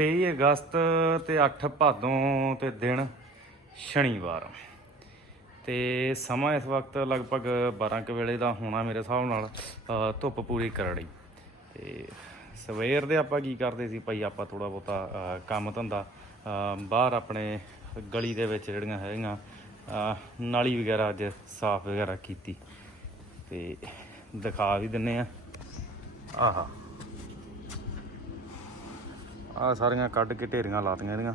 23 ਅਗਸਤ ਤੇ 8 ਭਾਦੋਂ ਤੇ ਦਿਨ ਸ਼ਨੀਵਾਰ। ਤੇ ਸਮਾਂ ਇਸ ਵਕਤ ਲਗਭਗ 12 ਕੁ ਵੇਲੇ ਦਾ ਹੋਣਾ ਮੇਰੇ ਹਿਸਾਬ ਨਾਲ ਧੁੱਪ ਪੂਰੀ ਕਰੜੀ ਤੇ ਸਵੇਰ ਦੇ ਆਪਾਂ ਕੀ ਕਰਦੇ ਸੀ ਭਾਈ, ਆਪਾਂ ਥੋੜਾ ਬਹੁਤਾ ਕੰਮ ਧੰਦਾ ਬਾਹਰ ਆਪਣੇ ਗਲੀ ਦੇ ਵਿੱਚ ਜਿਹੜੀਆਂ ਹੈਗੀਆਂ ਨਾਲੀ ਵਗੈਰਾ ਅੱਜ ਸਾਫ਼ ਵਗੈਰਾ ਕੀਤੀ। ਤੇ ਦਿਖਾ ਵੀ ਦਿੰਨੇ ਆ। ਆਹਾ। ਆ ਸਾਰੀਆਂ ਕੱਢ ਕੇ ਢੇਰੀਆਂ ਲਾਤੀਆਂ ਇਹਦੀਆਂ।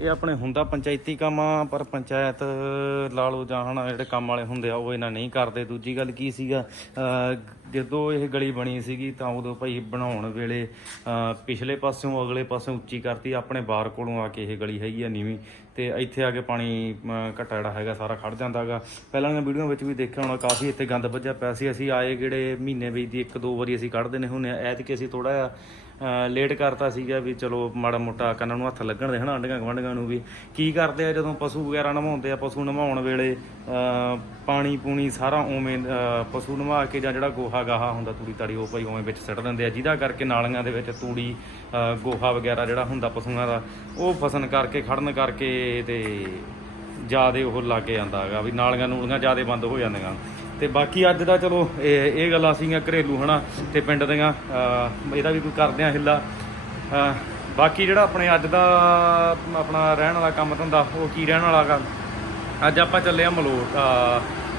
ਇਹ ਆਪਣੇ ਹੁੰਦਾ ਪੰਚਾਇਤੀ ਕੰਮ ਆ, ਪਰ ਪੰਚਾਇਤ ਲਾ ਲਓ ਜਾਂ ਜਿਹੜੇ ਕੰਮ ਵਾਲੇ ਹੁੰਦੇ ਆ, ਉਹ ਇਹਨਾਂ ਨਹੀਂ ਕਰਦੇ। ਦੂਜੀ ਗੱਲ ਕੀ ਸੀਗਾ ਜਦੋਂ ਇਹ ਗਲੀ ਬਣੀ ਸੀਗੀ, ਤਾਂ ਉਦੋਂ ਭਾਈ ਬਣਾਉਣ ਵੇਲੇ ਪਿਛਲੇ ਪਾਸਿਓਂ ਅਗਲੇ ਪਾਸਿਓਂ ਉੱਚੀ ਕਰਤੀ, ਆਪਣੇ ਬਾਰ ਕੋਲੋਂ ਆ ਕੇ ਇਹ ਗਲੀ ਹੈਗੀ ਆ ਨੀਵੀਂ। ਤੇ ਇੱਥੇ ਆ ਕੇ ਪਾਣੀ ਅਮ, ਘੱਟਾ ਜਿਹੜਾ ਹੈਗਾ ਸਾਰਾ ਖੜ ਹੈਗਾ ਪਹਿਲਾਂ ਦੀਆਂ ਵੀਡੀਓ ਵਿੱਚ ਵੀ ਦੇਖਿਆ ਹੋਣਾ ਕਾਫੀ ਇੱਥੇ ਗੰਦ ਵੱਜਿਆ ਪਿਆ ਸੀ। ਅਸੀਂ ਆਏ ਕਿਹੜੇ ਮਹੀਨੇ ਵਿੱਚ ਦੀ ਇੱਕ ਦੋ ਵਾਰੀ ਅਸੀਂ ਕੱਢਦੇ ਨੇ ਹੁੰਨੇ ਆ। ਕਿ ਅਸੀਂ ਥੋੜਾ ਜਿਹਾ ਲੇਟ ਕਰਤਾ ਸੀਗਾ ਵੀ ਚਲੋ ਮਾੜਾ ਮੋਟਾ ਕੰਨਾਂ ਨੂੰ ਹੱਥ ਲੱਗਣ ਦੇ ਹਨਾ, ਆਂਢੀਆਂ ਗੁਆਂਢੀਆਂ ਨੂੰ ਵੀ। ਕੀ ਕਰਦੇ ਆ ਜਦੋਂ ਪਸ਼ੂ ਵਗੈਰਾ ਨਵਾਉਂਦੇ ਆ, ਪਸ਼ੂ ਨਵਾਉਣ ਵੇਲੇ ਪਾਣੀ ਪੂਣੀ ਸਾਰਾ ਉਵੇਂ ਪਸ਼ੂ ਨਵਾ ਕੇ ਜਾਂ ਜਿਹੜਾ ਗੋਹਾ ਗਾਹਾ ਹੁੰਦਾ ਤੂੜੀ ਤਾੜੀ, ਉਹ ਭਾਈ ਉਵੇਂ ਵਿੱਚ ਸਿੱਟ ਦਿੰਦੇ ਆ, ਜਿਹਦਾ ਕਰਕੇ ਨਾਲੀਆਂ ਦੇ ਵਿੱਚ ਤੂੜੀ ਗੋਹਾ ਵਗੈਰਾ ਜਿਹੜਾ ਹੁੰਦਾ ਪਸ਼ੂਆਂ ਦਾ, ਉਹ ਫਸਣ ਕਰਕੇ, ਖੜਨ ਕਰਕੇ ਤੇ ਜਿਆਦੇ ਉਹ ਲੱਗ ਜਾਂਦਾ ਹੈਗਾ ਵੀ ਨਾਲੀਆਂ ਨੂਲੀਆਂ ਜਿਆਦੇ ਬੰਦ ਹੋ ਜਾਂਦੀਆਂ। ਤੇ ਬਾਕੀ ਅੱਜ ਦਾ ਚਲੋ, ਇਹ ਇਹ ਗੱਲਾਂ ਸੀਗੀਆਂ ਘਰੇਲੂ, ਹਨਾ, ਤੇ ਪਿੰਡ ਦੀਆਂ ਇਹਦਾ ਵੀ ਕੋਈ ਕਰਦੇ ਆ ਹਿੱਲਾ। ਬਾਕੀ ਜਿਹੜਾ ਆਪਣੇ ਅੱਜ ਦਾ, ਆਪਣਾ ਰਹਿਣ ਵਾਲਾ ਕੰਮ ਧੰਦਾ, ਉਹ ਕੀ ਰਹਿਣ ਵਾਲਾ ਗਾ? ਅੱਜ ਆਪਾਂ ਚੱਲੇ ਆ ਮਲੋਟ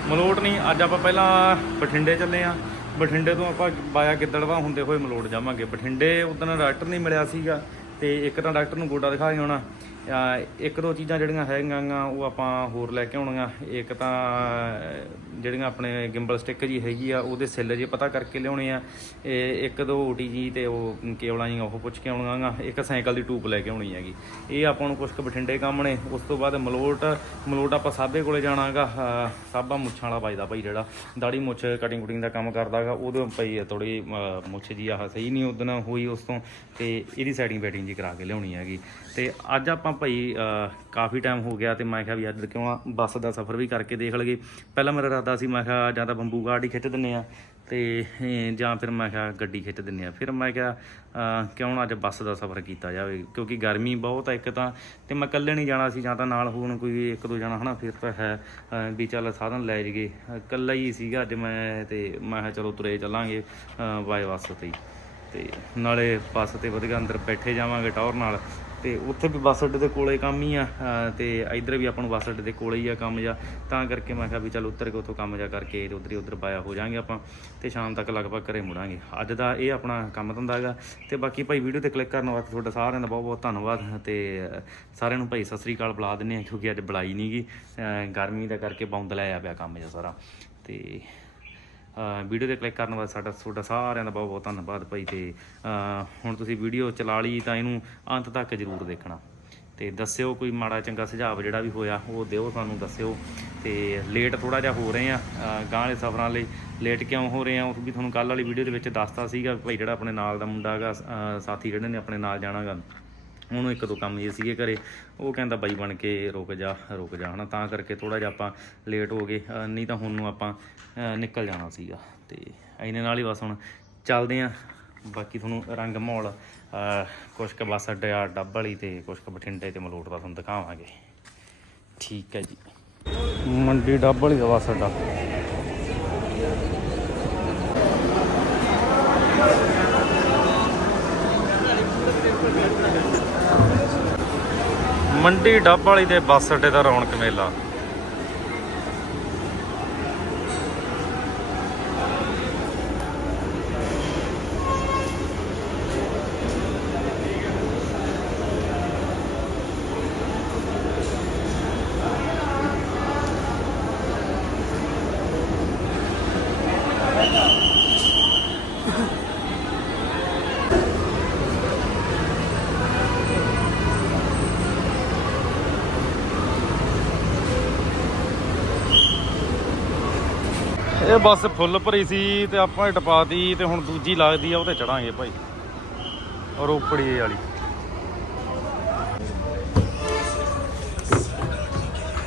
ਮਲੋਟ ਨਹੀਂ, ਅੱਜ ਆਪਾਂ ਪਹਿਲਾਂ ਬਠਿੰਡੇ ਚੱਲੇ ਆ। ਬਠਿੰਡੇ ਤੋਂ ਆਪਾਂ ਬਾਇਆ ਗਿੱਦੜਵਾ ਹੁੰਦੇ ਹੋਏ ਮਲੋਟ ਜਾਵਾਂਗੇ। ਬਠਿੰਡੇ ਉਦੋਂ ਡਾਕਟਰ ਨਹੀਂ ਮਿਲਿਆ ਸੀਗਾ, ਤੇ ਇੱਕ ਤਾਂ ਡਾਕਟਰ ਨੂੰ ਗੋਡਾ ਦਿਖਾ ਕੇ ਆਉਣਾ। ਇੱਕ ਦੋ ਚੀਜ਼ਾਂ ਜਿਹੜੀਆਂ ਹੈਗੀਆਂ ਗਾ, ਉਹ ਆਪਾਂ ਹੋਰ ਲੈ ਕੇ ਆਉਣੀਆਂ। ਇੱਕ ਤਾਂ ਜਿਹੜੀਆਂ ਆਪਣੇ ਗਿੰਬਲ ਸਟਿੱਕ ਜੀ ਹੈਗੀ ਆ ਉਹਦੇ ਸੈੱਲ ਜੇ ਪਤਾ ਕਰਕੇ ਲਿਆਉਣੇ ਆ। ਇਹ ਇੱਕ ਦੋ ਓਟੀ ਜੀ ਤੇ ਉਹ ਕੇਵਲਾਂ ਜੀ ਉਹ ਪੁੱਛ ਕੇ ਆਉਣੀਆਂ ਗਾ। ਇੱਕ ਸਾਈਕਲ ਦੀ ਟੂਪ ਲੈ ਕੇ ਆਉਣੀ ਹੈਗੀ। ਇਹ ਆਪਾਂ ਨੂੰ ਕੁਝ ਕੁ ਬਠਿੰਡੇ ਕੰਮ ਨੇ। ਉਸ ਤੋਂ ਬਾਅਦ ਮਲੋਟ ਮਲੋਟ ਆਪਾਂ ਸਾਬੇ ਕੋਲੇ ਜਾਣਾਗਾ ਸਾਬਾ ਮੁੱਛਾਂ ਵਾਲਾ ਬਾਈ ਭਾਈ ਜਿਹੜਾ। ਦਾੜੀ ਮੁੱਛ ਕਟਿੰਗ ਕੁਟਿੰਗ ਦਾ ਕੰਮ ਕਰਦਾਗਾ ਉਹਦੇ ਭਾਈ ਥੋੜੀ ਮੁੱਛ ਜੀ ਆਹ ਸਹੀ ਨਹੀਂ ਉਦੋਂ ਹੋਈ ਉਸ ਤੋਂ। ਤੇ ਇਹਦੀ ਸੈਟਿੰਗ ਬੈਟਿੰਗ ਜੀ ਕਰਾ ਕੇ ਲਿਆਉਣੀ ਹੈਗੀ। ਤੇ ਅੱਜ ਆਪਾਂ ਭਾਈ ਕਾਫੀ ਟਾਈਮ ਹੋ ਗਿਆ ਤੇ ਮੈਂ ਕਿਹਾ ਵੀ ਅੱਜ ਕਿਉਂ ਆ? ਬੱਸ ਦਾ ਸਫ਼ਰ ਵੀ ਕਰਕੇ ਦੇਖ ਲਈਏ। ਪਹਿਲਾਂ ਮੇਰਾ ਇਰਾਦਾ ਸੀ, ਮੈਂ ਕਿਹਾ ਜਾਂ ਤਾਂ ਬੰਬੂ ਗਾਰਡ ਹੀ ਖਿੱਚ ਦਿੰਨੇ ਆ ਤੇ ਜਾਂ ਫਿਰ ਮੈਂ ਕਿਹਾ ਗੱਡੀ ਖਿੱਚ ਦਿੰਨੇ ਆ ਫਿਰ ਮੈਂ ਕਿਹਾ ਕਿਉਂ ਨਾ ਅੱਜ ਬੱਸ ਦਾ ਸਫ਼ਰ ਕੀਤਾ ਜਾਵੇ, ਕਿਉਂਕਿ ਗਰਮੀ ਬਹੁਤ ਆ ਇੱਕ ਤਾਂ, ਤੇ ਮੈਂ ਇਕੱਲੇ ਨਹੀਂ ਜਾਣਾ ਸੀ, ਜਾਂ ਤਾਂ ਨਾਲ ਹੋਣ ਕੋਈ ਇੱਕ ਦੋ ਜਣਾ, ਹਨਾ? ਫਿਰ ਤਾਂ ਹੈ ਵੀ ਚੱਲ ਸਾਧਨ ਲੈ ਜਗੇ ਇਕੱਲਾ ਹੀ ਸੀਗਾ ਅੱਜ ਮੈਂ ਤੇ ਮੈਂ ਕਿਹਾ ਚਲੋ ਤੁਰੇ ਚੱਲਾਂਗੇ ਬਾਏ ਬੱਸ ਤੇ ਹੀ। ਤੇ ਨਾਲੇ ਬੱਸ ਤੇ ਵਧੀਆ ਅੰਦਰ ਬੈਠੇ ਜਾਵਾਂਗੇ ਟੌਰ ਨਾਲ। ਤੇ ਉੱਥੇ ਵੀ ਬੱਸ ਅੱਡੇ ਦੇ ਕੋਲੇ ਕੰਮ ਹੀ ਆ, ਅਹ, ਤੇ ਇਧਰ ਵੀ ਆਪਾਂ ਨੂੰ ਬੱਸ ਅੱਡੇ ਦੇ ਕੋਲੇ ਹੀ ਆ ਕੰਮ ਜਾ ਤਾਂ ਕਰਕੇ ਮੈਂ ਕਿਹਾ ਵੀ ਚੱਲ ਉੱਤਰ ਕੇ ਉੱਥੋਂ ਕੰਮ ਜਾ ਕਰਕੇ ਤੇ ਉਧਰ ਹੀ ਉਧਰ ਪਾਇਆ ਹੋ ਜਾਾਂਗੇ ਆਪਾਂ, ਤੇ ਸ਼ਾਮ ਤੱਕ ਲਗਭਗ ਘਰੇ ਮੁੜਾਂਗੇ। ਅੱਜ ਦਾ ਇਹ ਆਪਣਾ ਕੰਮ ਧੰਦਾ ਹੈਗਾ। ਤੇ ਬਾਕੀ ਭਾਈ ਵੀਡੀਓ ਤੇ ਕਲਿੱਕ ਕਰਨ ਵਾਸਤੇ ਤੁਹਾਡਾ ਸਾਰਿਆਂ ਦਾ ਬਹੁਤ ਬਹੁਤ ਧੰਨਵਾਦ। ਤੇ ਸਾਰਿਆਂ ਨੂੰ ਭਾਈ ਸਤਿ ਸ੍ਰੀ ਅਕਾਲ ਬੁਲਾ ਦਿੰਨੇ ਆ ਕਿਉਂਕਿ ਅੱਜ ਬੁਲਾਈ ਨਹੀਂਗੀ ਗਰਮੀ ਦਾ ਕਰਕੇ ਬੌਂਦ ਲਾਇਆ ਪਿਆ ਕੰਮ ਜਿਹਾ ਸਾਰਾ। ਤੇ ਵੀਡੀਓ ਤੇ ਕਲਿੱਕ ਕਰਨ ਵਾਸਤੇ ਸਾਡਾ ਤੁਹਾਡਾ ਸਾਰਿਆਂ ਦਾ ਬਹੁਤ ਬਹੁਤ ਧੰਨਵਾਦ ਭਾਈ ਤੇ ਹੁਣ ਤੁਸੀਂ ਵੀਡੀਓ ਚਲਾ ਲਈ ਤਾਂ ਇਹਨੂੰ ਅੰਤ ਤੱਕ ਜ਼ਰੂਰ ਦੇਖਣਾ। ਤੇ ਦੱਸਿਓ ਕੋਈ ਮਾੜਾ ਚੰਗਾ ਸੁਝਾਅ ਜਿਹੜਾ ਵੀ ਹੋਇਆ, ਉਹ ਦਿਓ ਸਾਨੂੰ ਦੱਸਿਓ। ਤੇ ਲੇਟ ਥੋੜਾ ਜਿਹਾ ਹੋ ਰਹੇ ਆ ਗਾਂ ਵਾਲੇ ਸਫ਼ਰਾਂ ਲਈ ਲੇਟ ਕਿਉਂ ਹੋ ਰਹੇ ਆ, ਉਹ ਵੀ ਤੁਹਾਨੂੰ ਕੱਲ ਵਾਲੀ ਵੀਡੀਓ ਦੇ ਵਿੱਚ ਦੱਸਤਾ ਸੀਗਾ ਭਾਈ ਜਿਹੜਾ ਆਪਣੇ ਨਾਲ ਦਾ ਮੁੰਡਾ ਹੈਗਾ ਸਾਥੀ ਜਿਹੜੇ ਨੇ ਆਪਣੇ ਨਾਲ ਜਾਣਾਗਾ। ਉਹਨੂੰ ਇੱਕ ਦੋ ਕੰਮ ਜੇ ਸੀਗੇ ਘਰੇ। ਉਹ ਕਹਿੰਦਾ ਬਾਈ ਬਣ ਕੇ ਰੁਕ ਜਾ ਰੁਕ ਜਾ ਹਨਾ। ਤਾਂ ਕਰਕੇ ਥੋੜਾ ਜਿਹਾ ਆਪਾਂ ਲੇਟ ਹੋ ਗਏ। ਨਹੀਂ ਤਾਂ ਹੁਣ ਨੂੰ ਆਪਾਂ ਨਿਕਲ ਜਾਣਾ ਸੀਗਾ। ਤੇ ਇਹਨੇ ਨਾਲ ਹੀ ਬਸ ਹੁਣ ਚੱਲਦੇ ਆਂ। ਬਾਕੀ ਤੁਹਾਨੂੰ ਰੰਗ ਮਾਹੌਲ, ਅਹ ਕੁਛ ਕੁ ਬੱਸ ਅੱਡੇ ਡੱਬ ਵਾਲੀ ਤੇ ਕੁਛ ਕੁ ਬਠਿੰਡੇ ਤੇ ਮਲੋਟ ਦਾ ਤੁਹਾਨੂੰ ਦਿਖਾਵਾਂਗੇ। ਠੀਕ ਹੈ ਜੀ। ਮੰਡੀ ਡੱਬ ਵਾਲੀ ਦਾ ਬੱਸ ਅੱਡਾ। ਮੰਡੀ ਡੱਬ ਵਾਲੀ ਦੇ ਬੱਸ ਅੱਡੇ ਦਾ ਰੌਣਕ ਮੇਲਾ। ਇਹ ਬੱਸ ਫੁੱਲ ਭਰੀ ਸੀ ਤੇ ਆਪਾਂ ਇਹ ਟਪਾਤੀ ਤੇ ਹੁਣ ਦੂਜੀ ਲੱਗਦੀ ਆ ਉਹ ਤੇ ਚੜਾਂਗੇ ਭਾਈ। ਰੋਪੜੀ ਵਾਲੀ।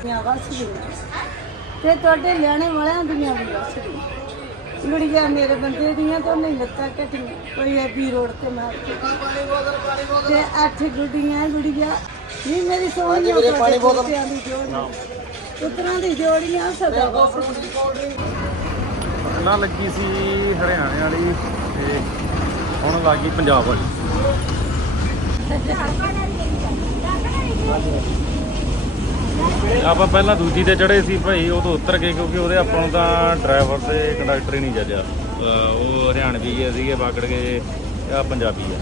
ਦੀਆਂ ਵਸ ਗਈਆਂ ਤੇ ਤੁਹਾਡੇ ਲੈਣੇ ਵਾਲਿਆਂ ਦੀਆਂ ਵੀ ਵਸ ਗਈਆਂ ਗੁੜੀਆ ਮੇਰੇ ਬੰਦੇ ਦੀਆਂ ਤਾਂ ਨਹੀਂ ਲੱਤਾਂ ਕੱਟੀਆਂ। ਕੋਈ ਐਪੀ ਰੋਡ ਤੇ ਮਾਰ ਕੇ। ਤੇ ਅੱਠ ਗੁੱਡੀਆਂ ਗੁੜੀਆ। ਨਹੀਂ ਮੇਰੀ ਸੋਹਣੀ ਮੇਰੇ ਪਾਣੀ ਬੋਤਲ। ਦੀ ਜੋੜੀ। ਪੁੱਤਰਾਂ ਦੀ ਜੋੜੀਆਂ ਸਦਾ ਬਸ ਪਹਿਲਾਂ ਲੱਗੀ ਸੀ ਹਰਿਆਣੇ ਵਾਲੀ ਤੇ ਹੁਣ ਲੱਗੀ ਪੰਜਾਬ ਵਾਲੀ। ਆਪਾਂ ਪਹਿਲਾਂ ਦੂਜੀ ਤੇ ਚੜੇ ਸੀ ਭਾਈ ਉਹ ਤੋਂ ਉਤਰ ਕੇ ਕਿਉਂਕਿ ਉਹਦੇ ਆਪਾਂ ਨੂੰ ਤਾਂ ਡਰਾਈਵਰ ਤੇ ਕੰਡਕਟਰ ਹੀ ਨਹੀਂ ਚੱਲਿਆ ਉਹ ਹਰਿਆਣਵੀ ਹੈ ਸੀਗੇ, ਬਾਕੜ ਕੇ, ਆ ਪੰਜਾਬੀ ਆ।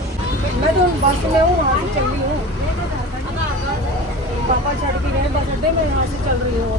ਮੈਂ ਤਾਂ ਬੱਸ ਮੈਂ ਉਹ ਹਾਂ ਚੱਲੀ ਹੂੰ। ਪਾਪਾ ਛੱਡ ਕੇ ਗਏ, ਬੱਸ ਅੱਡੇ ਮੈਂ ਹਾਂ ਚੱਲ ਰਹੀ ਹਾਂ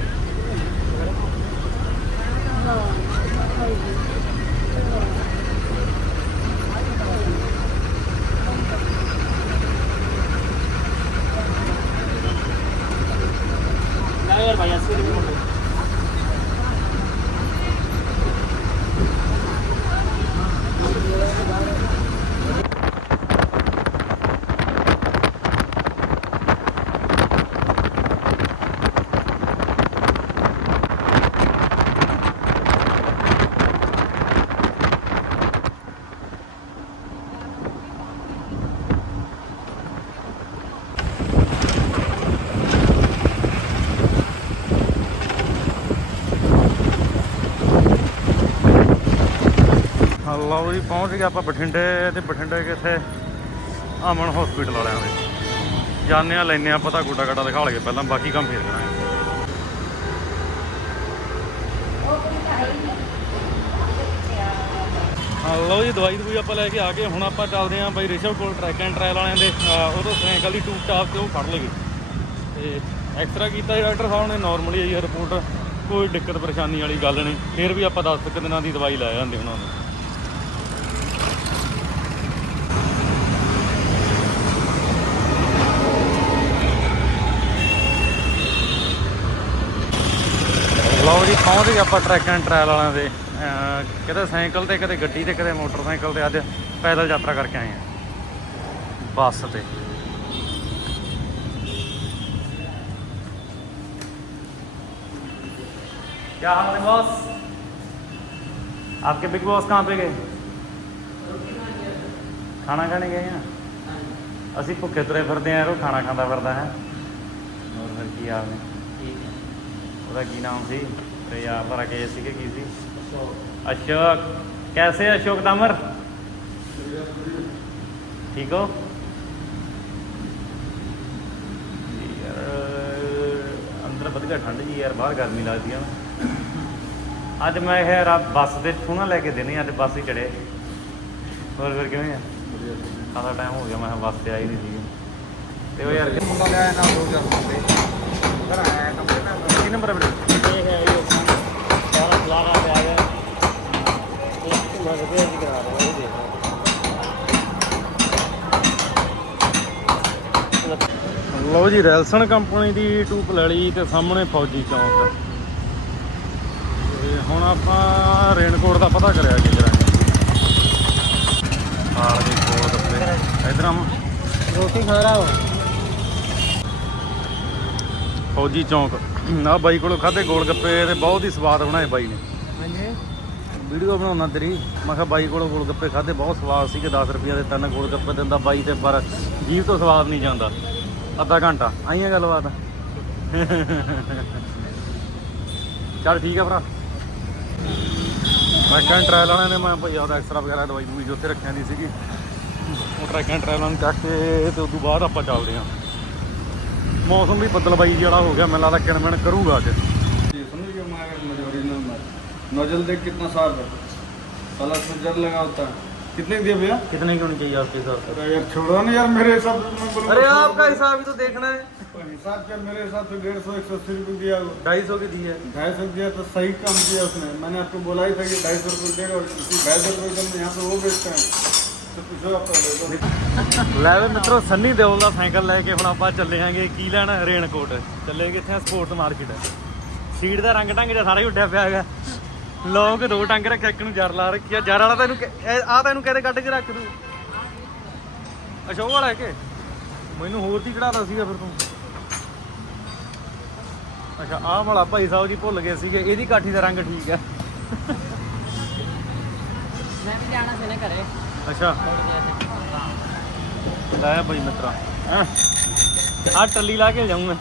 ਲਓ ਜੀ, ਪਹੁੰਚ ਗਏ ਆਪਾਂ ਬਠਿੰਡੇ ਤੇ ਬਠਿੰਡੇ ਕਿੱਥੇ ਅਮਨ ਹਸਪੀਟਲ ਵਾਲਿਆਂ ਦੇ। ਜਾਣੇ ਆ ਲੈਨੇ ਆ ਪਤਾ ਗੋਡਾ ਗਾਡਾ ਦਿਖਾ ਲਗੇ ਪਹਿਲਾਂ, ਬਾਕੀ ਕੰਮ ਫੇਰ ਕਰਾਂਗੇ। ਲਓ ਜੀ, ਦਵਾਈ ਦਵਾਈ ਆਪਾਂ ਲੈ ਕੇ ਆ ਗਏ। ਹੁਣ ਆਪਾਂ ਚੱਲਦੇ ਆਂ ਬਾਈ ਰਿਸ਼ਵ ਕੋਲ ਟਰੈਕ ਐਂਡ ਟ੍ਰਾਇਲ ਵਾਲਿਆਂ ਦੇ। ਉਦੋਂ ਉਹ ਤੋਂ ਸਾਈਕਲ ਦੀ ਟੂਬ ਟਾਪ ਤੇ ਉਹ ਫੜ ਲਗੇ ਤੇ ਐਕਸਰਾ ਕੀਤਾ ਸੀ ਡਾਕਟਰ ਸਾਹਿਬ ਨੇ ਨਾਰਮਲੀ ਆਈ ਰਿਪੋਰਟ ਕੋਈ ਦਿੱਕਤ ਪਰੇਸ਼ਾਨੀ ਵਾਲੀ ਗੱਲ ਨਹੀਂ। ਫਿਰ ਵੀ ਆਪਾਂ 10 ਕੁ ਦਿਨਾਂ ਦੀ ਦਵਾਈ ਲੈ ਜਾਂਦੇ ਉਹਨਾਂ ਨੂੰ। ਲਓ ਜੀ ਪਹੁੰਚ ਗਏ ਆਪਾਂ ਟਰੈਕ ਐਂਡ ਟ੍ਰਾਇਲ ਵਾਲਿਆਂ ਦੇ ਅਹ ਕਿਤੇ ਸਾਈਕਲ ਤੇ ਕਦੇ ਗੱਡੀ ਤੇ ਕਦੇ ਮੋਟਰਸਾਈਕਲ ਤੇ ਅੱਜ ਪੈਦਲ ਯਾਤਰਾ ਕਰਕੇ ਆਏ ਆ ਬੱਸ ਤੇ क्या हाल है बॉस आपके बिग बॉस कहाँ पे गए ਖਾਣਾ ਖਾਣੇ ਗਏ ਆ ਅਸੀਂ ਭੁੱਖੇ ਤੁਰੇ ਫਿਰਦੇ ਆ ਉਹ ਖਾਣਾ ਖਾਂਦਾ ਫਿਰਦਾ ਹੈ ਹੋਰ ਫਿਰ ਕੀ ਹਾਲ ਨੇ ਉਹਦਾ ਕੀ ਨਾਮ ਸੀ? ਤੇ ਯਾਰ ਭਰਾ ਕੇ ਸੀਗੇ, ਕੀ ਸੀ? ਅਸ਼ੋਕ। ਕੈਸੇ ਅਸ਼ੋਕ ਦਮਰ ਠੀਕ ਹੋ? ਯਾਰ, ਅੰਦਰ ਵਧੀਆ ਠੰਡ ਜੀ ਯਾਰ, ਬਾਹਰ ਗਰਮੀ ਲੱਗਦੀ ਆ ਅੱਜ ਮੈਂ ਇਹ ਰਾਤ ਬੱਸ ਦੇ ਸੋਹਣਾ ਲੈ ਕੇ ਦੇਣੀ ਅੱਜ ਬੱਸ ਹੀ ਚੜੇ ਹੋਰ ਫਿਰ ਕਿਵੇਂ ਆ? ਖਾਦਾ ਟਾਈਮ ਹੋ ਗਿਆ, ਮੈਂ ਕਿਹਾ ਬੱਸ ਤੇ ਆਈ ਨਹੀਂ ਸੀ ਤੇ ਉਹ ਯਾਰ, ਮੁੰਡਾ ਲਿਆਇਆ ਨਾਲ ਦੋ ਚਾਰ ਘਰ ਆਇਆ ਨੰਬਰ ਹੈ ਵੀਰੇ। ਇਹ ਹੈ ਇਹ ਸਾਰਾ ਬਲਾਰਾ ਪਿਆ ਗਿਆ ਇਹ ਮੈਂ ਰਿਪੇਅਰ ਵੀ ਕਰਾ ਰਿਹਾ ਇਹ ਦੇਖ ਲਓ। ਜੀ ਰੈਲਸਨ ਕੰਪਨੀ ਦੀ ਟੂਪ ਲੈ ਲਈ ਤੇ ਸਾਹਮਣੇ ਫੌਜੀ ਚੌਂਕ। ਤੇ ਹੁਣ ਆਪਾਂ ਰੇਨਕੋਟ ਦਾ ਪਤਾ ਕਰਿਆ ਕੀ ਕਰਾਂਗੇ। ਹਾਲ ਦੇ ਕੋਲ ਦੱਸੇ ਇਧਰ ਆ ਰੋਟੀ ਖਾ ਰਹਾ ਹੋ ਫੌਜੀ ਚੌਂਕ। ਆ ਬਾਈ ਕੋਲੋਂ ਖਾਦੇ ਗੋਲ ਗੱਪੇ ਤੇ ਬਹੁਤ ਹੀ ਸਵਾਦ ਬਣਾਏ ਬਾਈ ਨੇ। ਹਾਂਜੀ। ਵੀਡੀਓ ਬਣਾਉਣਾ ਤੇਰੀ। ਮੈਂ ਕਿਹਾ ਬਾਈ ਕੋਲੋਂ ਗੋਲ ਗੱਪੇ ਖਾਦੇ ਬਹੁਤ ਸਵਾਦ ਸੀਗੇ 10 ਰੁਪਈਆ ਦੇ ਤਿੰਨ ਗੋਲ ਗੱਪੇ ਦਿੰਦਾ ਬਾਈ ਤੇ ਪਰ ਜੀਭ ਤੋਂ ਸਵਾਦ ਨਹੀਂ ਜਾਂਦਾ। ਅੱਧਾ ਘੰਟਾ ਆਈਆਂ ਗੱਲਬਾਤ? ਚੱਲ ਠੀਕ ਆ ਭਰਾ। ਮੈਂ ਕਹਿੰਦਾ ਟ੍ਰਾਇਲ ਵਾਲਿਆਂ ਨੇ ਮੈਂ ਭਾਈ ਉਹਦਾ ਐਕਸਟਰਾ ਵਗੈਰਾ ਦਵਾਈ ਦੂਈ ਜੋ ਉੱਥੇ ਰੱਖਿਆ ਦੀ ਸੀਗੀ। ਉਹ ਟਰੈਕ ਐਂਡ ਟ੍ਰਾਇਲਾਂ ਨੂੰ ਚੱਕ ਕੇ ਤੇ ਉਦੋਂ ਬਾਅਦ ਆਪਾਂ ਚੱਲਦੇ ਹਾਂ। ਮੌਸਮ ਵੀ ਬੱਦਲਬਾਈ ਜਿਹੜਾ ਹੋ ਗਿਆ ਮੈਨੂੰ ਲੱਗਦਾ ਕਿਣਮਣ ਕਰੂਗਾ ਅੱਜ ये समझ गए हमारा मजोरी नंबर नोजल देख कितना साफ है साला से जर लगा होता है कितने दिए भैया कितने की होनी चाहिए आपके हिसाब से अरे यार छोड़ो ना यार मेरे हिसाब से मैं बोलूंगा अरे छोड़ो। आपका हिसाब ही तो देखना है पर हिसाब क्या मेरे हिसाब से डेढ़ सौ एक सौ अस्सी रुपये दिया वो ढाई सौ की दी है ढाई सौ दिया तो सही काम किया उसने मैंने आपको बोला ही था कि ढाई सौ रुपये देगा और किसी ढाई सौ रुपये कम यहाँ पे वो बेचते हैं ਲੈ ਵੇ ਮਿੱਤਰੋ, ਸੰਨੀ ਦੇਵਲ ਦਾ ਸਾਈਕਲ ਲੈ ਕੇ ਹੁਣ ਆਪਾਂ ਚੱਲੇ ਆਂਗੇ ਕੀ ਲੈਣ? ਰੇਨਕੋਟ ਚੱਲੇ ਕਿੱਥੇ ਸਪੋਰਟਸ ਮਾਰਕੀਟ ਸੀਟ ਦਾ ਰੰਗ ਢੰਗ ਜਿਹਾ ਸਾਰਾ ਹੀ ਉੱਡਿਆ ਪਿਆ ਹੈਗਾ। ਲੋਕ ਦੋ ਟੰਗ ਰੱਖਿਆ, ਇੱਕ ਨੂੰ ਜਰ ਲਾ ਰੱਖੀ ਜਰ ਵਾਲਾ ਤੈਨੂੰ ਆ ਤੈਨੂੰ ਕਹਦੇ ਕੱਢ ਕੇ ਰੱਖ ਦੂ। ਅਸ਼ੋਕ ਵਾਲਾ ਕਿ? ਮੈਨੂੰ ਹੋਰ ਦੀ ਚੜਾਦਾ ਸੀਗਾ ਫਿਰ ਤੂੰ। ਅੱਛਾ, ਆਹ ਵਾਲਾ ਭਾਈ ਸਾਹਿਬ ਜੀ ਭੁੱਲ ਗਏ ਸੀਗੇ। ਇਹਦੀ ਕਾਠੀ ਦਾ ਰੰਗ ਠੀਕ ਆ। ਮੈਂ ਵੀ ਜਾਣਾ ਸੀ ਨਾ ਘਰੇ। ਅੱਛਾ। ਥੋੜੀ ਦੇਰ ਲੈ ਭਾਈ ਮਿੱਤਰਾ। ਹੈਂ ਟੱਲੀ ਲਾ ਕੇ ਜਾਊਂ ਮੈਂ।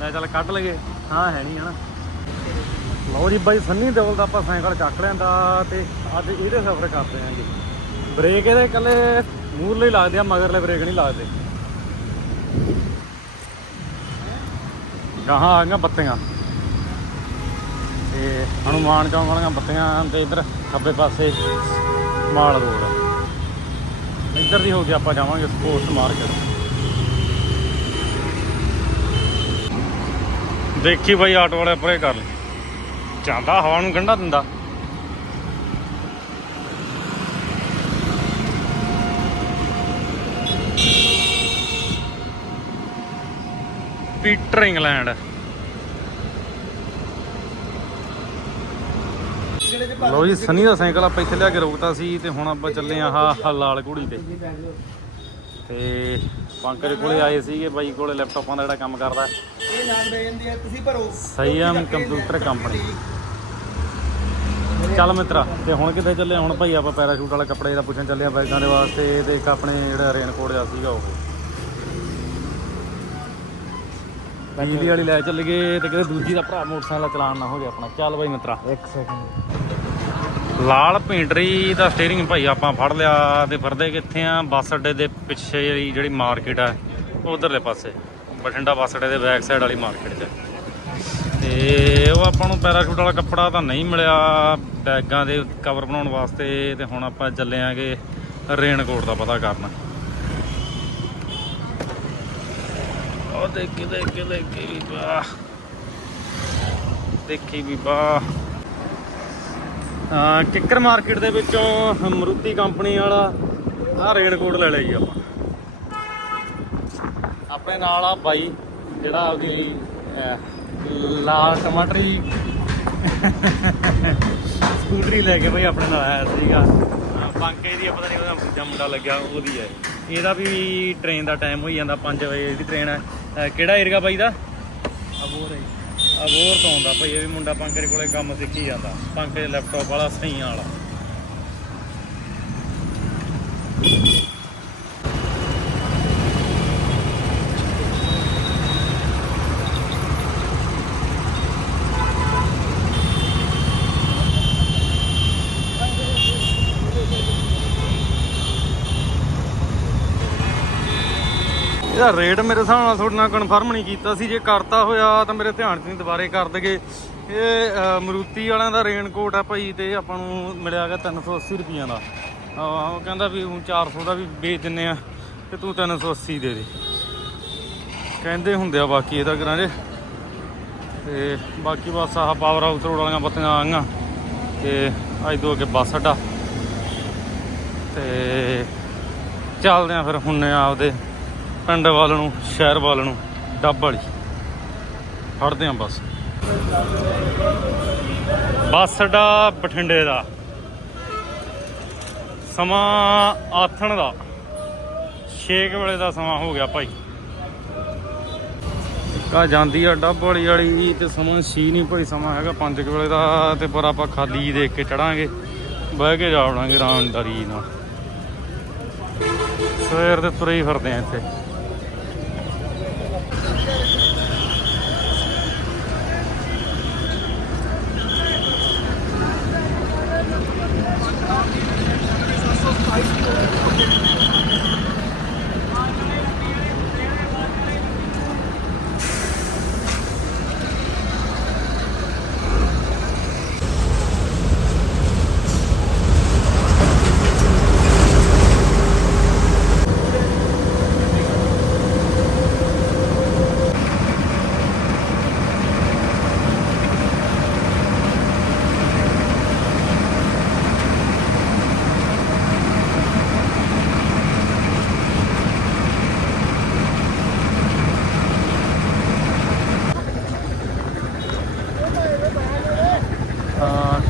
ਲੈ ਚੱਲ ਕੱਢ ਲਗੇ ਹਾਂ, ਹੈ ਨਹੀਂ ਹਨਾ ਲਓ ਜੀ ਬਾਈ, ਸੰਨੀ ਦੇਵਲ ਦਾ ਆਪਾਂ ਸਾਈਕਲ ਚੱਕ ਲਿਆਂਦਾ ਤੇ ਅੱਜ ਇਹਦੇ ਸਫ਼ਰ ਕਰਦੇ ਆਂਗੇ ਬ੍ਰੇਕ ਇਹਦੇ ਇਕੱਲੇ ਮੂਰਲੇ ਲੱਗਦੇ ਆ, ਮਗਰਲੇ ਬ੍ਰੇਕ ਨਹੀਂ ਲੱਗਦੇ। ਗਾਹਾਂ ਆ ਗਈਆਂ ਬੱਤੀਆਂ। ਤੇ ਹਨੂਮਾਨ ਚੌਂਕ ਵਾਲੀਆਂ ਬੱਤੀਆਂ ਤੇ ਇਧਰ ਖੱਬੇ ਪਾਸੇ ਮਾਲ ਰੋਡ। ਇੱਧਰ ਦੀ ਹੋ ਕੇ ਆਪਾਂ ਜਾਵਾਂਗੇ ਸਪੋਰਟਸ ਮਾਰਕੀਟ। ਦੇਖੀ ਬਾਈ ਆਟੋ ਵਾਲੇ ਪਰੇ ਕਰ ਲਈ ਜਾਂਦਾ ਹਵਾ ਨੂੰ ਗੰਢਾ ਦਿੰਦਾ। Peter England. ਲੋ ਜੀ ਸਨੀ ਦਾ ਸਾਈਕਲ ਆਪਾਂ ਇੱਥੇ ਲਿਆ ਕੇ ਰੋਕਤਾ ਸੀ ਤੇ ਹੁਣ ਆਪਾਂ ਚੱਲੇ ਆ ਆਹ ਲਾਲ ਘੋੜੀ ਤੇ। ਤੇ ਪੰਕਜ ਕੋਲੇ ਆਏ ਸੀਗੇ ਬਾਈ ਕੋਲੇ ਲੈਪਟਾਪਾਂ ਦਾ ਜਿਹੜਾ ਕੰਮ ਕਰਦਾ। ਇਹ ਨਾਮ ਦੇ ਜਾਂਦੀ ਹੈ ਤੁਸੀਂ ਭਰੋ। ਸਈਐਮ ਕੰਪਿਊਟਰ ਕੰਪਨੀ। ਚੱਲ ਮਿੱਤਰਾ ਤੇ ਹੁਣ ਕਿੱਥੇ ਚੱਲੇ? ਹੁਣ ਭਾਈ ਆਪਾਂ ਪੈਰਾਸ਼ੂਟ ਵਾਲੇ ਕੱਪੜੇ ਦਾ ਪੁੱਛਣ ਚੱਲੇ ਆ ਬਾਈਕਾਂ ਦੇ ਵਾਸਤੇ ਤੇ ਇੱਕ ਆਪਣੇ ਜਿਹੜਾ ਰੇਨਕੋਟ ਜਿਹਾ ਸੀਗਾ ਉਹ। ਬਿਜਲੀ ਵਾਲੀ ਲੈ ਚੱਲ ਗਏ ਤੇ ਕਿਤੇ ਦੂਜੀ ਦਾ ਭਰਾ ਮੋਟਰਸਾਈਕਲ ਚਲਾਨ ਨਾ ਹੋ ਜਾਏ ਆਪਣਾ। ਚੱਲ ਬਾਈ ਮਿੱਤਰਾ। ਇੱਕ ਸੈਕਿੰਡ ਲਾਲ ਭਿੰਡਰੀ ਦਾ ਸਟੀਅਰਿੰਗ ਭਾਈ, ਆਪਾਂ ਫੜ ਲਿਆ ਤੇ ਫਿਰਦੇ ਕਿੱਥੇ ਆ? ਬੱਸ ਅੱਡੇ ਦੇ ਪਿੱਛੇ ਜਿਹੜੀ ਮਾਰਕੀਟ ਆ, ਉਧਰਲੇ ਪਾਸੇ, ਬਠਿੰਡਾ ਬੱਸ ਅੱਡੇ ਦੇ ਬੈਕ ਸਾਈਡ ਵਾਲੀ ਮਾਰਕੀਟ 'ਚ। ਤੇ ਉਹ ਆਪਾਂ ਨੂੰ ਪੈਰਾਸ਼ੂਟ ਵਾਲਾ ਕੱਪੜਾ ਤਾਂ ਨਹੀਂ ਮਿਲਿਆ, ਬੈਗਾਂ ਦੇ ਕਵਰ ਬਣਾਉਣ ਵਾਸਤੇ ਤੇ ਹੁਣ ਆਪਾਂ ਚੱਲੇ ਆਂਗੇ ਰੇਨਕੋਟ ਦਾ ਪਤਾ ਕਰਨ। ਉਹ ਦੇਖੀ ਦੇਖੀ ਦੇਖੀ ਵੀ ਦੇਖੀ ਵੀ ਬਾ ਹਾਂ ਕਿੱਕਰ ਮਾਰਕੀਟ ਦੇ ਵਿੱਚੋਂ ਮਰੂਤੀ ਕੰਪਨੀ ਵਾਲਾ ਆਹ ਰੇਨਕੋਟ ਲੈ ਲਿਆ ਜੀ ਆਪਾਂ। ਆਪਣੇ ਨਾਲ ਆ ਬਾਈ, ਜਿਹੜਾ ਆਪਦੀ ਲਾਲ ਟਮਾਟਰੀ ਸਕੂਟਰੀ ਲੈ ਕੇ ਬਈ ਆਪਣੇ ਨਾਲ ਆਇਆ ਸੀਗਾ। ਪੰਕੇ ਦੀ ਪਤਾ ਨਹੀਂ ਉਹਦਾ ਦੂਜਾ ਮੁੰਡਾ ਲੱਗਿਆ, ਉਹਦੀ ਹੈ ਇਹਦਾ ਵੀ ਟ੍ਰੇਨ ਦਾ ਟਾਈਮ ਹੋਈ ਜਾਂਦਾ 5 ਵਜੇ ਦੀ ਟ੍ਰੇਨ ਹੈ ਕਿਹੜਾ ਏਰੀਆ ਬਾਈ ਦਾ? ਅਬੋਰ ਹੈ ਅਬੋਰ ਤੋਂ ਆਉਂਦਾ ਭਾਈ, ਇਹ ਵੀ ਮੁੰਡਾ ਪੰਕਜ ਕੋਲੇ ਕੰਮ ਸਿੱਖੀ ਜਾਂਦਾ। ਪੰਕਜ ਲੈਪਟਾਪ ਵਾਲਾ ਸਹੀਆਂ ਵਾਲਾ ਇਹਦਾ ਰੇਟ ਮੇਰੇ ਹਿਸਾਬ ਨਾਲ ਤੁਹਾਡੇ ਨਾਲ ਕਨਫਰਮ ਨਹੀਂ ਕੀਤਾ ਸੀ। ਜੇ ਕਰਤਾ ਹੋਇਆ ਤਾਂ ਮੇਰੇ ਧਿਆਨ 'ਚ ਨਹੀਂ ਦੁਬਾਰੇ ਕਰ ਦਗੇ ਇਹ ਮਰੂਤੀ ਵਾਲਿਆਂ ਦਾ ਰੇਨਕੋਟ ਆ ਭਾਈ ਤੇ ਆਪਾਂ ਨੂੰ ਮਿਲਿਆ ਗਿਆ 380 ਰੁਪਈਆਂ ਦਾ। ਉਹ ਕਹਿੰਦਾ ਵੀ ਊਂ 400 ਦਾ ਵੀ ਵੇਚ ਦਿੰਨੇ ਆ ਤੇ ਤੂੰ 380 ਦੇ ਦੇ। ਕਹਿੰਦੇ ਹੁੰਦੇ ਆ ਬਾਕੀ ਇਹਦਾ ਕਰਾਂ ਜੇ ਤੇ ਬਾਕੀ ਬਸ ਆਹ ਪਾਵਰ ਹਾਊਸ ਰੋਡ ਵਾਲੀਆਂ ਬੱਤੀਆਂ ਆ ਗਈਆਂ। ਤੇ ਅੱਜ ਤੋਂ ਅੱਗੇ ਬੱਸ ਅੱਡਾ। ਤੇ ਚੱਲਦੇ ਆ ਫਿਰ ਹੁੰਨੇ ਆ ਆਪਦੇ ਪਿੰਡ ਵੱਲ ਨੂੰ, ਸ਼ਹਿਰ ਵੱਲ ਨੂੰ, ਡੱਬ ਵਾਲੀ। ਫੜਦੇ ਆ ਬੱਸ। ਬੱਸ ਅੱਡਾ ਬਠਿੰਡੇ ਦਾ। ਸਮਾਂ ਆਥਣ ਦਾ। 6 ਵੇਲੇ ਦਾ ਸਮਾਂ ਹੋ ਗਿਆ ਭਾਈ। ਕਾ ਜਾਂਦੀ ਆ ਡੱਬ ਵਾਲੀ ਵਾਲੀ ਤੇ ਸਮਾਂ ਸੀ ਨਹੀਂ ਭਾਈ, ਸਮਾਂ ਹੈਗਾ 5 ਵੇਲੇ ਦਾ ਤੇ ਪਰ ਆਪਾਂ ਖਾਲੀ ਦੇਖ ਕੇ ਚੜਾਂਗੇ। ਬਹਿ ਕੇ ਜਾਵੜਾਂਗੇ ਆਰਾਮਦਾਰੀ ਨਾਲ। ਸਵੇਰ ਦੇ ਤੁਰੇ ਹੀ ਫਿਰਦੇ ਆ ਇੱਥੇ।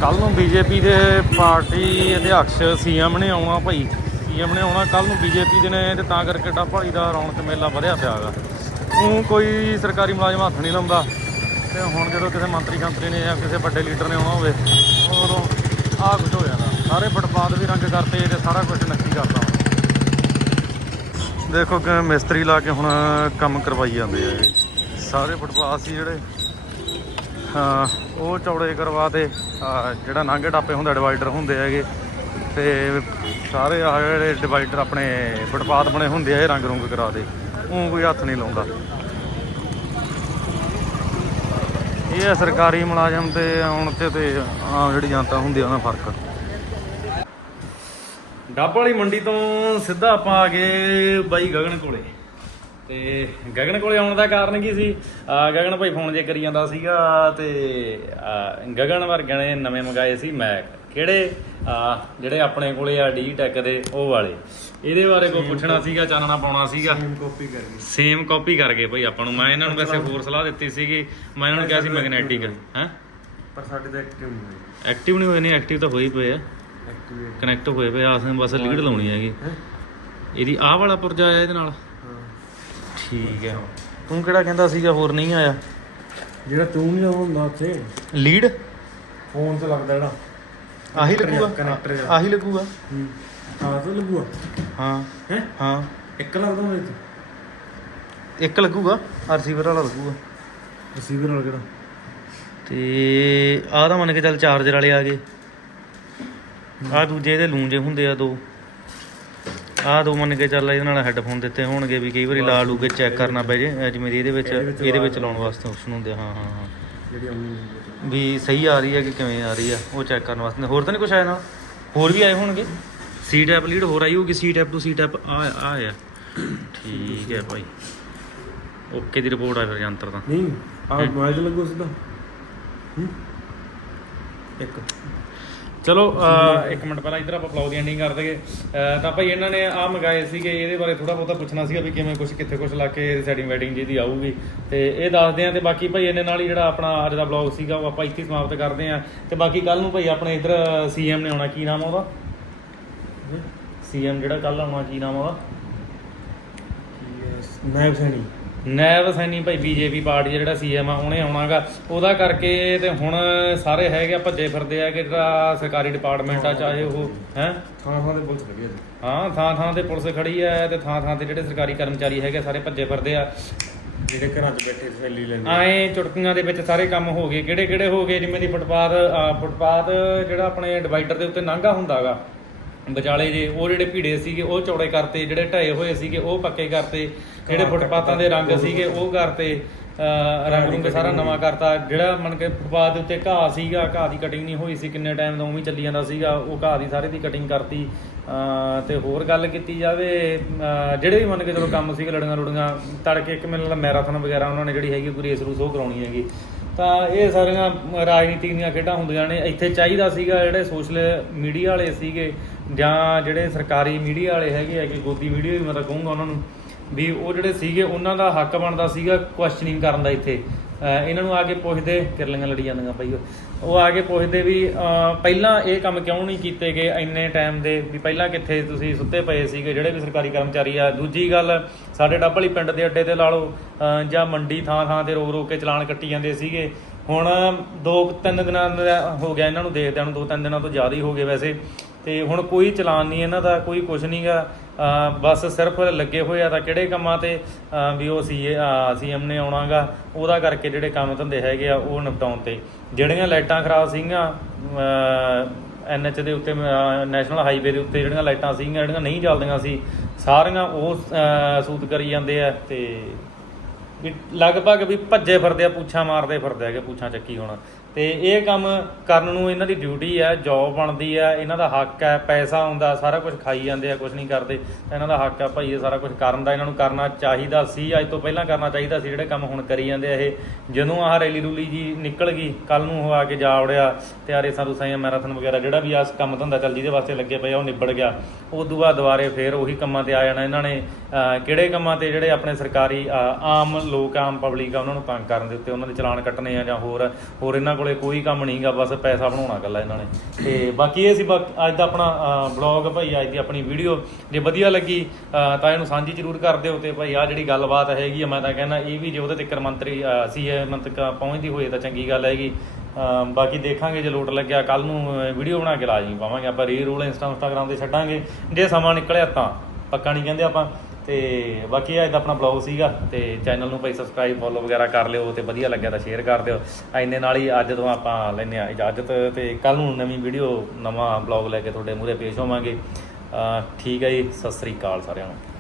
ਕੱਲ ਨੂੰ ਬੀਜੇਪੀ ਦੇ ਪਾਰਟੀ ਅਧਿਆਕਸ਼ ਸੀਐਮ ਨੇ ਆਉਣਾ ਭਾਈ। ਸੀਐਮ ਨੇ ਆਉਣਾ ਕੱਲ ਨੂੰ ਬੀਜੇਪੀ ਦੇ ਨੇ ਤੇ ਤਾਂ ਕਰਕੇ ਡੱਬਾਲੀ ਦਾ ਰੌਣਕ ਮੇਲਾ ਵਧਿਆ ਪਿਆ ਹੈਗਾ। ਉਹ ਕੋਈ ਸਰਕਾਰੀ ਮੁਲਾਜ਼ਮ ਹੱਥ ਨਹੀਂ ਲਾਉਂਦਾ। ਤੇ ਹੁਣ ਜਦੋਂ ਕਿਸੇ ਮੰਤਰੀ ਸੰਤਰੀ ਨੇ ਜਾਂ ਕਿਸੇ ਵੱਡੇ ਲੀਡਰ ਨੇ ਆਉਣਾ ਹੋਵੇ, ਉਦੋਂ ਆਹ ਕੁਝ ਹੋ ਜਾਂਦਾ। ਸਾਰੇ ਫੁੱਟਪਾਥ ਵੀ ਰੰਗ ਕਰਤੇ ਤੇ ਸਾਰਾ ਕੁਝ ਨੱਕੀ ਕਰਦਾ ਦੇਖੋ ਕਿ ਮਿਸਤਰੀ ਲਾ ਕੇ ਹੁਣ ਕੰਮ ਕਰਵਾਈ ਜਾਂਦੇ ਆ ਇਹ। ਸਾਰੇ ਫੁੱਟਪਾਥ ਸੀ ਜਿਹੜੇ। ਹਾਂ। ਉਹ ਚੌੜੇ ਕਰਵਾਤੇ ਆਹ ਜਿਹੜਾ ਨਾਂਗੇ ਟਾਪੇ ਹੁੰਦੇ ਡਿਵਾਈਡਰ ਹੁੰਦੇ ਹੈਗੇ। ਤੇ ਸਾਰੇ ਆ ਜਿਹੜੇ ਡਿਵਾਈਡਰ ਆਪਣੇ ਫੁੱਟਪਾਥ ਬਣੇ ਹੁੰਦੇ ਆ, ਇਹ ਰੰਗ ਰੁੰਗ ਕਰਾ ਦੇ। ਉਹ ਕੋਈ ਹੱਥ ਨਹੀਂ ਲਾਉਂਦਾ। ਇਹ ਹੈ ਸਰਕਾਰੀ ਮੁਲਾਜ਼ਮ ਤੇ ਆਉਣ ਤੇ ਤੇ ਆਮ ਜਿਹੜੀ ਜਨਤਾ ਹੁੰਦੀ ਆ, ਉਹਨਾਂ ਫ਼ਰਕ। ਡੱਬ ਵਾਲੀ ਮੰਡੀ ਤੋਂ ਸਿੱਧਾ ਆਪਾਂ ਆ ਗਏ ਬਾਈ ਗਗਨ ਕੋਲੇ। ਤੇ ਗਗਨ ਕੋਲੇ ਆਉਣ ਦਾ ਕਾਰਨ ਕੀ ਸੀ? ਗਗਨ ਭਾਈ ਫੋਨ ਜੇ ਕਰੀ ਜਾਂਦਾ ਸੀਗਾ ਤੇ ਗਗਨ ਵਰਗਿਆਂ ਨੇ ਨਵੇਂ ਮੰਗਾਏ ਸੀ ਮੈਕ ਕਿਹੜੇ? ਜਿਹੜੇ ਆਪਣੇ ਕੋਲੇ ਆ ਡੀ ਟੈਕ ਦੇ ਉਹ ਵਾਲੇ। ਇਹਦੇ ਬਾਰੇ ਕੋਈ ਪੁੱਛਣਾ ਸੀਗਾ ਚਾਨਣਾ ਪਾਉਣਾ ਸੀਗਾ? ਸੇਮ ਕਾਪੀ ਕਰਕੇ ਸੇਮ ਕਾਪੀ ਕਰਕੇ ਭਾਈ ਆਪਾਂ ਨੂੰ। ਮੈਂ ਇਹਨਾਂ ਨੂੰ ਵੈਸੇ ਹੋਰ ਸਲਾਹ ਦਿੱਤੀ ਸੀਗੀ। ਮੈਂ ਇਹਨਾਂ ਨੂੰ ਕਿਹਾ ਸੀ ਮੈਗਨੈਟਿਕ ਹੈ। ਪਰ ਸਾਡੇ ਤਾਂ ਐਕਟਿਵ ਨਹੀਂ ਹੋਏ। ਐਕਟਿਵ ਨਹੀਂ ਹੋਏ ਨਹੀਂ ਐਕਟਿਵ ਤਾਂ ਹੋਈ ਪਏ ਆ। ਕਨੈਕਟ ਹੋਏ ਪਏ ਆ ਅਸੀਂ ਬਸ ਲੀਡ ਲਾਉਣੀ ਹੈਗੀ। ਇਹਦੀ ਆਹ ਵਾਲਾ ਪੁਰਜਾ ਆਇਆ ਇਹਦੇ ਨਾਲ। ਠੀਕ ਹੈ। ਤੂੰ ਕਿਹੜਾ ਕਹਿੰਦਾ ਸੀਗਾ ਹੋਰ ਨਹੀਂ ਆਇਆ? ਜਿਹੜਾ ਤੂੰ ਨਹੀਂ ਹੁੰਦਾ ਉੱਥੇ। ਲੀਡ? ਫੋਨ ਤੇ ਲੱਗਦਾ ਜਿਹੜਾ। ਆਹੀ ਲੱਗੂਗਾ? connector ਜਿਹਾ। ਆਹੀ ਲੱਗੂਗਾ? ਹੂੰ। ਹਾਂ ਤੇ ਲੱਗੂਗਾ। ਹਾਂ। ਹੈ? ਹਾਂ। ਇੱਕ ਲੱਗਦਾ ਮੇਰੇ ਤੇ। ਇੱਕ ਲੱਗੂਗਾ? ਰਿਸੀਵਰ ਵਾਲਾ ਲੱਗੂਗਾ। ਰਿਸੀਵਰ ਨਾਲ ਕਿਹੜਾ? ਤੇ ਆਹ ਤਾਂ ਮੰਨ ਕੇ ਚੱਲ ਚਾਰਜਰ ਵਾਲੇ ਆ ਗਏ। ਆਹ ਦੂਜੇ ਇਹਦੇ ਲੂੰਜੇ ਹੁੰਦੇ ਆ ਦੋ। ਆਹ ਦੋ ਮੰਨ ਕੇ ਚੱਲ ਇਹਦੇ ਨਾਲ ਹੈੱਡਫੋਨ ਦਿੱਤੇ ਹੋਣਗੇ ਵੀ ਕਈ ਵਾਰੀ ਲਾ ਲੂ ਕੇ ਚੈੱਕ ਕਰਨਾ ਪੈ ਜੇ ਜਿਵੇਂ ਇਹਦੇ ਵਿੱਚ ਇਹਦੇ ਵਿੱਚ ਲਾਉਣ ਵਾਸਤੇ ਆਪਸ਼ਨ ਹੁੰਦੇ ਆ, ਹਾਂ ਹਾਂ ਹਾਂ। ਵੀ ਸਹੀ ਆ ਰਹੀ ਹੈ ਕਿ ਕਿਵੇਂ ਆ ਰਹੀ ਆ ਉਹ ਚੈੱਕ ਕਰਨ ਵਾਸਤੇ। ਹੋਰ ਤਾਂ ਨਹੀਂ ਕੁਝ ਆਇਆ ਨਾ? ਹੋਰ ਵੀ ਆਏ ਹੋਣਗੇ? ਸੀ ਟੈਪ ਲੀਡ ਹੋਰ ਆਈ ਹੋਊਗੀ ਸੀ ਟੈਪ ਟੂ ਸੀ ਟੈਪ ਆ ਆ ਆ ਠੀਕ ਹੈ ਭਾਈ। ਓਕੇ ਦੀ ਰਿਪੋਰਟ ਆ ਫਿਰ ਯੰਤਰ ਦਾ ਨਹੀਂ ਆ ਮੋਬਾਈਲ ਲੱਗੂ ਸਿੱਧਾ। ਹੂੰ। ਇੱਕ। ਚਲੋ ਇੱਕ ਮਿੰਟ ਪਹਿਲਾਂ ਇਧਰ ਆਪਾਂ ਪਲਾਉ ਦੀ ਐਂਡਿੰਗ ਕਰ ਦਈਏ। ਤਾਂ ਭਾਈ ਇਹਨਾਂ ਨੇ ਆ ਮੰਗਾਏ ਸੀਗੇ ਇਹਦੇ ਬਾਰੇ ਥੋੜਾ ਬਹੁਤਾ ਪੁੱਛਣਾ ਸੀਗਾ ਵੀ ਕਿਵੇਂ ਕੁਝ ਕਿੱਥੇ ਕੁਝ ਲਾ ਕੇ ਸੈਟਿੰਗ ਵੈਟਿੰਗ ਜਿਹਦੀ ਆਊਗੀ। ਤੇ ਇਹ ਦੱਸਦੇ ਆ ਤੇ ਬਾਕੀ ਭਾਈ ਇਹਨੇ ਨਾਲ ਹੀ ਜਿਹੜਾ ਆਪਣਾ ਅੱਜ ਦਾ ਬਲੌਗ ਸੀਗਾ ਉਹ ਆਪਾਂ ਇੱਥੇ ਸਮਾਪਤ ਕਰਦੇ ਆ। ਤੇ ਬਾਕੀ ਕੱਲ ਨੂੰ ਭਾਈ ਆਪਣੇ ਇਧਰ ਸੀਐਮ ਨੇ ਆਉਣਾ ਕੀ ਨਾਮ ਉਹਦਾ? ਸੀਐਮ ਜਿਹੜਾ ਕੱਲ ਆਉਣਾ ਕੀ ਨਾਮ ਉਹਦਾ? ਨਾਇਬ ਸੈਣੀ। ਨੈਬ ਸੈਣੀ ਭਾਈ ਬੀਜੇਪੀ ਪਾਰਟੀ ਦਾ ਜਿਹੜਾ ਸੀਐਮ ਆ ਉਹਨੇ ਆਉਣਾਗਾ। ਉਹਦਾ ਕਰਕੇ ਤੇ ਹੁਣ ਸਾਰੇ ਹੈਗੇ ਆ ਭੱਜੇ ਫਿਰਦੇ ਆ ਕਿ ਜਿਹੜਾ ਸਰਕਾਰੀ ਡਿਪਾਰਟਮੈਂਟ ਆ ਚਾਹੇ ਉਹ ਹੈ? ਥਾਂ ਥਾਂ ਤੇ ਪੁਲਿਸ ਲੱਗੀ ਹੈ ਹਾਂ ਥਾਂ ਥਾਂ ਤੇ ਪੁਲਿਸ ਖੜੀ ਹੈ ਤੇ ਥਾਂ ਥਾਂ ਤੇ ਜਿਹੜੇ ਸਰਕਾਰੀ ਕਰਮਚਾਰੀ ਹੈਗੇ ਆ, ਸਾਰੇ ਭੱਜੇ ਫਿਰਦੇ ਆ। ਜਿਹੜੇ ਘਰਾਂ 'ਚ ਬੈਠੇ ਸੈਲੀ ਲੈਂਦੇ ਆਏ ਚੁਟਕੀਆਂ ਦੇ ਵਿੱਚ ਸਾਰੇ ਕੰਮ ਹੋ ਗਏ। ਕਿਹੜੇ ਕਿਹੜੇ ਹੋ ਗਏ? ਜਿਵੇਂ ਦੀ ਫੁੱਟਪਾਥ ਫੁੱਟਪਾਥ ਜਿਹੜਾ ਆਪਣੇ ਡਿਵਾਈਡਰ ਦੇ ਉੱਤੇ ਨਾਂਗਾ ਹੁੰਦਾਗਾ। ਵਿਚਾਲੇ ਜੇ ਉਹ ਜਿਹੜੇ ਭੀੜੇ ਸੀਗੇ ਉਹ ਚੌੜੇ ਕਰਤੇ ਜਿਹੜੇ ਢਏ ਹੋਏ ਸੀਗੇ ਉਹ ਪੱਕੇ ਕਰਤੇ ਜਿਹੜੇ ਫੁੱਟਪਾਥਾਂ ਦੇ ਰੰਗ ਸੀਗੇ ਉਹ ਕਰਤੇ ਰੰਗ ਰੁੰਗ ਸਾਰਾ ਨਵਾਂ ਕਰਤਾ। ਜਿਹੜਾ ਮਨ ਕੇ ਫੁੱਟਪਾਥ ਦੇ ਉੱਤੇ ਘਾਹ ਸੀਗਾ ਘਾਹ ਦੀ ਕਟਿੰਗ ਨਹੀਂ ਹੋਈ ਸੀ ਕਿੰਨੇ ਟਾਈਮ ਤੋਂ ਉਵੇਂ ਚੱਲੀ ਜਾਂਦਾ ਸੀਗਾ। ਉਹ ਘਾਹ ਦੀ ਸਾਰੇ ਦੀ ਕਟਿੰਗ ਕਰਤੀ। ਤੇ ਹੋਰ ਗੱਲ ਕੀਤੀ ਜਾਵੇ ਜਿਹੜੇ ਵੀ ਮੰਨ ਕੇ ਚਲੋ ਕੰਮ ਸੀਗੇ ਲੜੀਆਂ ਲੁੜੀਆਂ ਤੜਕੇ ਇੱਕ ਮੈਨੂੰ ਮੈਰਾਥਨ ਵਗੈਰਾ ਉਹਨਾਂ ਨੇ ਜਿਹੜੀ ਹੈਗੀ ਕੋਈ ਰੇਸ ਰੂਸ ਉਹ ਕਰਾਉਣੀ ਹੈਗੀ। ਤਾਂ ਇਹ ਸਾਰੀਆਂ ਰਾਜਨੀਤਿਕ ਦੀਆਂ ਖੇਡਾਂ ਹੁੰਦੀਆਂ ਨੇ। ਇੱਥੇ ਚਾਹੀਦਾ ਸੀਗਾ ਜਿਹੜੇ ਸੋਸ਼ਲ ਮੀਡੀਆ ਵਾਲੇ ਸੀਗੇ ਜਾਂ ਜਿਹੜੇ ਸਰਕਾਰੀ ਮੀਡੀਆ ਵਾਲੇ ਹੈਗੇ ਆ, ਕਿ ਗੋਦੀ ਮੀਡੀਆ ਵੀ ਮੈਂ ਤਾਂ ਕਹੂੰਗਾ ਉਹਨਾਂ ਨੂੰ, ਵੀ ਉਹ ਜਿਹੜੇ ਸੀਗੇ, ਉਹਨਾਂ ਦਾ ਹੱਕ ਬਣਦਾ ਸੀਗਾ ਕੁਐਸਚਨਿੰਗ ਕਰਨ ਦਾ ਇੱਥੇ। ਇਹਨਾਂ ਨੂੰ ਆ ਕੇ ਪੁੱਛਦੇ, ਕਿਰਲੀਆਂ ਲੜੀ ਜਾਂਦੀਆਂ ਭਾਈ ਉਹ। ਆ ਕੇ ਪੁੱਛਦੇ ਵੀ ਪਹਿਲਾਂ ਇਹ ਕੰਮ ਕਿਉਂ ਨਹੀਂ ਕੀਤੇ ਗਏ ਇੰਨੇ ਟਾਈਮ ਦੇ? ਵੀ ਪਹਿਲਾਂ ਕਿੱਥੇ ਤੁਸੀਂ ਸੁੱਤੇ ਪਏ ਸੀਗੇ? ਜਿਹੜੇ ਵੀ ਸਰਕਾਰੀ ਕਰਮਚਾਰੀ ਆ, ਦੂਜੀ ਗੱਲ, ਸਾਡੇ ਡੱਬਲੀ ਪਿੰਡ ਦੇ ਅੱਡੇ ਤੇ ਲਾ ਲਓ ਜਾਂ ਮੰਡੀ ਥਾਂ ਥਾਂ ਤੇ ਰੋ ਰੋ ਕੇ ਚਲਾਨ ਕੱਟੀ ਜਾਂਦੇ ਸੀਗੇ। ਹੁਣ ਦੋ ਕੁ ਤਿੰਨ ਦਿਨਾਂ ਦਾ ਹੋ ਗਿਆ ਇਹਨਾਂ ਨੂੰ ਦੇਖਦਿਆਂ ਨੂੰ, ਦੋ ਤਿੰਨ ਦਿਨਾਂ ਤੋਂ ਜ਼ਿਆਦਾ ਹੀ ਹੋ ਗਏ ਵੈਸੇ। ਤੇ ਹੁਣ ਕੋਈ ਚਲਾਨ ਨਹੀਂ, ਇਹਨਾਂ ਦਾ ਕੋਈ ਕੁਝ ਨਹੀਂਗਾ ਬਸ ਸਿਰਫ ਲੱਗੇ ਹੋਏ ਆ ਤਾਂ ਕਿਹੜੇ ਕੰਮਾਂ ਤੇ ਵੀ ਉਹ ਸੀ ਸੀਐਮ ਨੇ ਆਉਣਾਗਾ ਉਹਦਾ ਕਰਕੇ ਜਿਹੜੇ ਕੰਮ ਧੰਦੇ ਹੈਗੇ ਆ, ਉਹ ਨਿਪਟਾਉਣ ਤੇ। ਜਿਹੜੀਆਂ ਲਾਈਟਾਂ ਖਰਾਬ ਸੀਗੀਆਂ ਐਨਐਚ ਦੇ ਉੱਤੇ ਨੈਸ਼ਨਲ ਹਾਈਵੇ ਦੇ ਉੱਤੇ ਜਿਹੜੀਆਂ ਲਾਈਟਾਂ ਸੀਗੀਆਂ, ਜਿਹੜੀਆਂ ਨਹੀਂ ਚੱਲਦੀਆਂ ਸੀ, ਸਾਰੀਆਂ ਉਹ ਸੂਤ ਕਰੀ ਜਾਂਦੇ ਆ ਤੇ ਵੀ ਲਗਭਗ ਵੀ ਭੱਜੇ ਫਿਰਦੇ ਆ, ਪੁੱਛਾਂ ਮਾਰਦੇ ਫਿਰਦੇ ਹੈਗੇ, ਪੁੱਛਾਂ ਚੱਕੀ ਹੁਣ। ਤੇ ਇਹ ਕੰਮ ਕਰਨ ਨੂੰ ਇਹਨਾਂ ਦੀ ਡਿਊਟੀ ਹੈ ਜੌਬ ਬਣਦੀ ਹੈ ਇਹਨਾਂ ਦਾ ਹੱਕ ਹੈ ਪੈਸਾ ਆਉਂਦਾ ਸਾਰਾ ਕੁਝ ਖਾਈ ਜਾਂਦੇ ਆ ਕੁਝ ਨਹੀਂ ਕਰਦੇ। ਤਾਂ ਇਹਨਾਂ ਦਾ ਹੱਕ ਆ ਭਾਈ ਇਹ ਸਾਰਾ ਕੁਝ ਕਰਨ ਦਾ, ਇਹਨਾਂ ਨੂੰ ਕਰਨਾ ਚਾਹੀਦਾ ਸੀ, ਅੱਜ ਤੋਂ ਪਹਿਲਾਂ ਕਰਨਾ ਚਾਹੀਦਾ ਸੀ, ਜਿਹੜੇ ਕੰਮ ਹੁਣ ਕਰੀ ਜਾਂਦੇ ਆ ਇਹ। ਜਦੋਂ ਆਹ ਰੈਲੀ ਰੂਲੀ ਜੀ ਨਿਕਲ ਗਈ ਕੱਲ ਨੂੰ ਉਹ ਆ ਕੇ ਜਾ ਵੜਿਆ, ਤੇ ਆਰੇ ਸਾਨੂੰ ਸਾਈਆਂ ਮੈਰਾਥਨ ਵਗੈਰਾ, ਜਿਹੜਾ ਵੀ ਆ ਕੰਮ ਧੰਦਾ ਚੱਲ ਜਿਹਦੇ ਵਾਸਤੇ ਲੱਗੇ ਪਏ ਆ ਉਹ ਨਿਬੜ ਗਿਆ। ਉਸ ਤੋਂ ਬਾਅਦ ਦੁਬਾਰੇ ਫੇਰ ਉਹੀ ਕੰਮਾਂ ਤੇ ਆ ਜਾਣਾ ਇਹਨਾਂ ਨੇ ਕਿਹੜੇ ਕੰਮਾਂ ਤੇ, ਜਿਹੜੇ ਆਪਣੇ ਸਰਕਾਰੀ ਆਮ ਲੋਕ, ਆਮ ਪਬਲਿਕ ਆ, ਉਹਨਾਂ ਨੂੰ ਤੰਗ ਕਰਨ ਦੇ ਉੱਤੇ, ਉਹਨਾਂ ਦੇ ਚਲਾਨ ਕੱਟਣੇ ਆ ਜਾਂ ਹੋਰ ਹੋਰ ਇਹਨਾਂ ਕੋਲੇ ਕੋਈ ਕੰਮ ਨਹੀਂਗਾ ਬਸ ਪੈਸਾ ਬਣਾਉਣਾ ਗੱਲਾਂ ਇਹਨਾਂ ਨੇ। ਤੇ ਬਾਕੀ ਇਹ ਸੀ ਬਾ- ਅੱਜ ਦਾ ਆਪਣਾ ਬਲੌਗ ਭਾਈ ਅੱਜ ਦੀ ਆਪਣੀ ਵੀਡੀਓ ਜੇ ਵਧੀਆ ਲੱਗੀ ਅਹ ਤਾਂ ਇਹਨੂੰ ਸਾਂਝੀ ਜ਼ਰੂਰ ਕਰ ਦਿਓ ਤੇ ਭਾਈ ਆ ਜਿਹੜੀ ਗੱਲਬਾਤ ਹੈਗੀ ਆ ਮੈਂ ਤਾਂ ਕਹਿੰਦਾ ਇਹ ਵੀ ਜੇ ਉਹਦੇ ਤੱਕ ਮੰਤਰੀ ਅਹ, ਸੀ ਇਹ ਮੰਤਕ ਪਹੁੰਚਦੀ ਹੋਏ ਤਾਂ ਚੰਗੀ ਗੱਲ ਹੈਗੀ। ਅਮ ਬਾਕੀ ਦੇਖਾਂਗੇ ਜੇ ਲੋਟ ਲੱਗਿਆ ਕੱਲ ਨੂੰ ਵੀਡੀਓ ਬਣਾ ਕੇ ਲਾਜ਼ਮੀ ਪਾਵਾਂਗੇ ਆਪਾਂ ਰੀ ਰੋਲ ਇੰਸਟਾ ਇੰਸਟਾਗ੍ਰਾਮ ਤੇ ਛੱਡਾਂਗੇ। ਜੇ ਸਮਾਂ ਨਿਕਲਿਆ ਤਾਂ ਪੱਕਾ ਨਹੀਂ ਕਹਿੰਦੇ ਆਪਾਂ। ਤੇ ਬਾਕੀ ਅੱਜ ਦਾ ਆਪਣਾ ਬਲੌਗ ਸੀਗਾ ਤੇ ਚੈਨਲ ਨੂੰ ਭਾਈ ਸਬਸਕ੍ਰਾਈਬ ਫੋਲੋ ਵਗੈਰਾ ਕਰ ਲਿਓ ਤੇ ਵਧੀਆ ਲੱਗਿਆ ਤਾਂ ਸ਼ੇਅਰ ਕਰ ਦਿਓ। ਇੰਨੇ ਨਾਲ ਹੀ ਅੱਜ ਤੋਂ ਆਪਾਂ ਲੈਨੇ ਆ ਇਜਾਜ਼ਤ ਤੇ ਕੱਲ ਨੂੰ ਨਵੀਂ ਵੀਡੀਓ ਨਵਾਂ ਬਲੌਗ ਲੈ ਕੇ ਤੁਹਾਡੇ ਮੂਹਰੇ ਪੇਸ਼ ਹੋਵਾਂਗੇ। ਠੀਕ ਹੈ ਜੀ, ਸਤਿ ਸ੍ਰੀ ਅਕਾਲ ਸਾਰਿਆਂ ਨੂੰ।